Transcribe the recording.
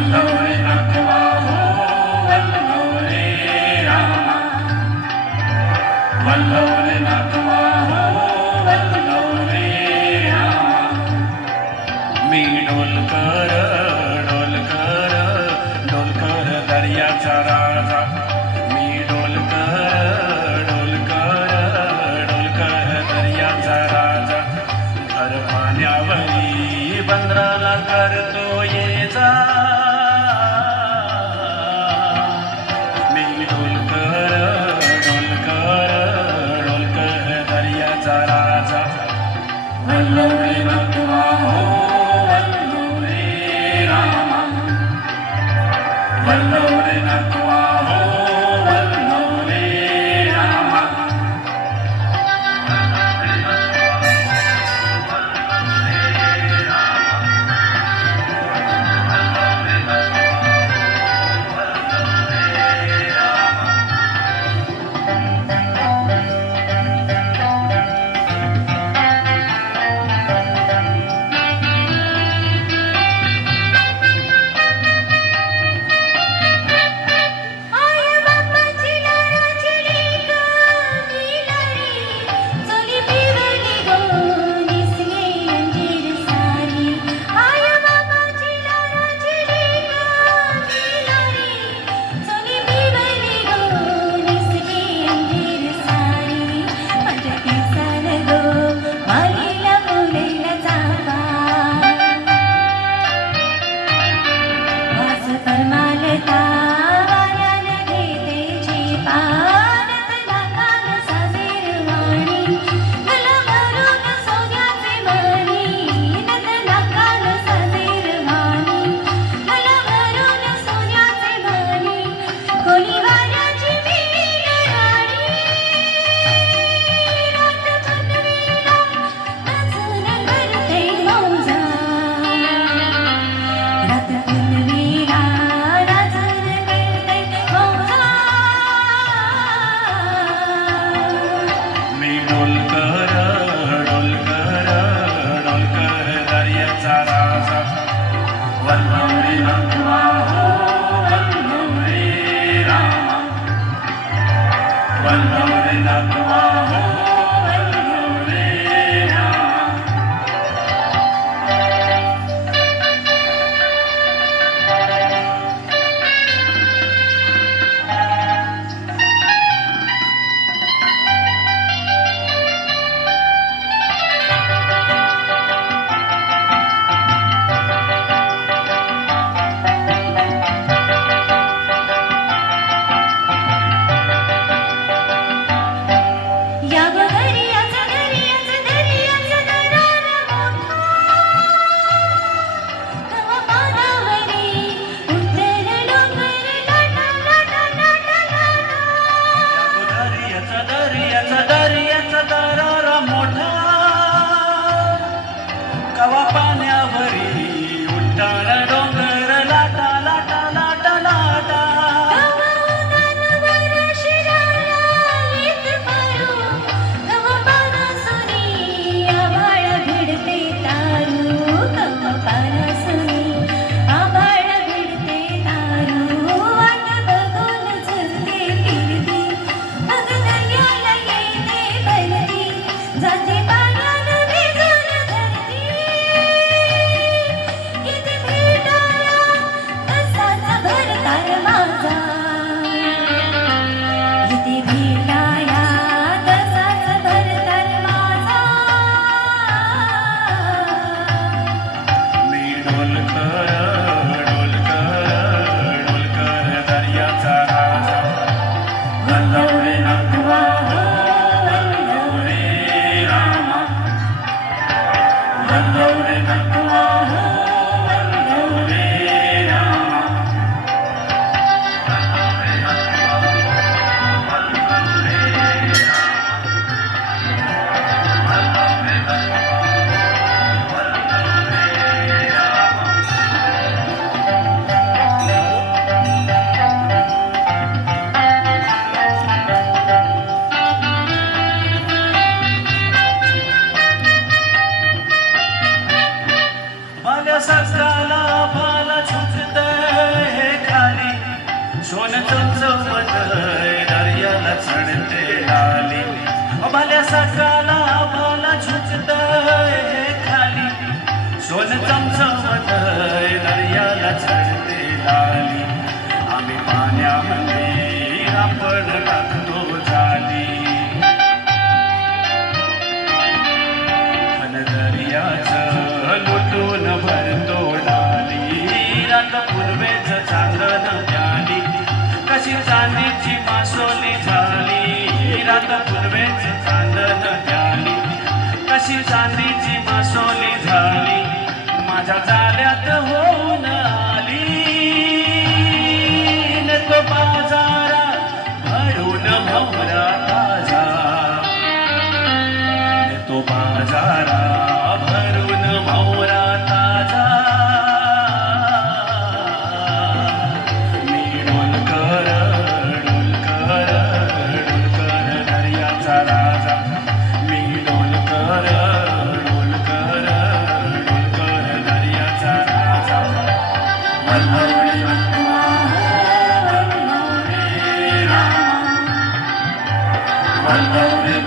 वल्लवरे नटवा हो वल्लवरे रामा वल्लवरे नटवा हो वल्लवरे रामा मी डोलकर डोलकर डोलकर दर्याचा राजा मी डोलकर डोलकर डोलकर दर्याचा राजा भर पाण्यावरी बंदराला करतो ये जा मी डोलकर डोलकर डोलकर दर्याचा राजा वल्लवरे नटवा हो वल्लवरे रामा वल्लवरे नटवा हो वल्लवरे रामा वल्लवरे नटवा हो वल्लवरे रामा वल्लवरे नटवा हो वल्लवरे रामा सकाला आम्हाला झुकतय हे खाली सोन चमचमतय दर्याला चढते लाली आम्ही पाण्यामध्ये आपण टाकतो जाली अन दर्याचं लुटून भरतो डाली रात पूर्वेच चांदण प्याली कशी चांदीची मासोली झाली रात पूर्वेच चांदण प्याली कशी चांदीची मासोली झाली माझ्या जाल्यात होऊन आली न तो बाजारा भरून भवरा ताजा न तो बाजारा भरून भवरा ताजा मी डोलकर डोलकर डोलकर दर्याचा राजा मी डोलकर डोलकर डोलकर दर्याचा राजा वल्लवरे वल्लवा हो वल्लवरे रामा वल्लवरे